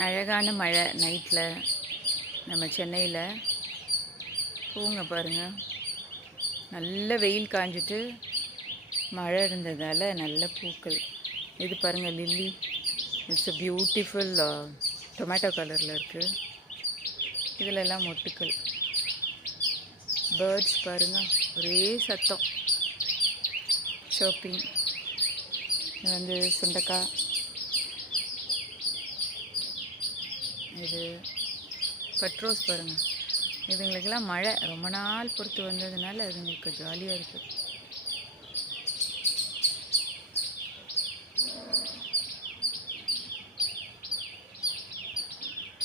அழகான மழை நைட்டில் நம்ம சென்னையில் பூங்க பாருங்கள். நல்ல வெயில் காஞ்சிட்டு மழை இருந்ததால் நல்ல பூக்கள். இது பாருங்கள், lily. It's a beautiful tomato கலரில் இருக்குது. இதிலெல்லாம் மொட்டுக்கள். பேர்ட்ஸ் பாருங்கள், ஒரே சத்தம், ஷோப்பிங். இது வந்து சுண்டக்காய். இது பட்ரோஸ் பாருங்கள். இதுங்களுக்கெல்லாம் மழை ரொம்ப நாள் பொறுத்து வந்ததுனால அதுங்களுக்கு ஜாலியாக இருக்குது.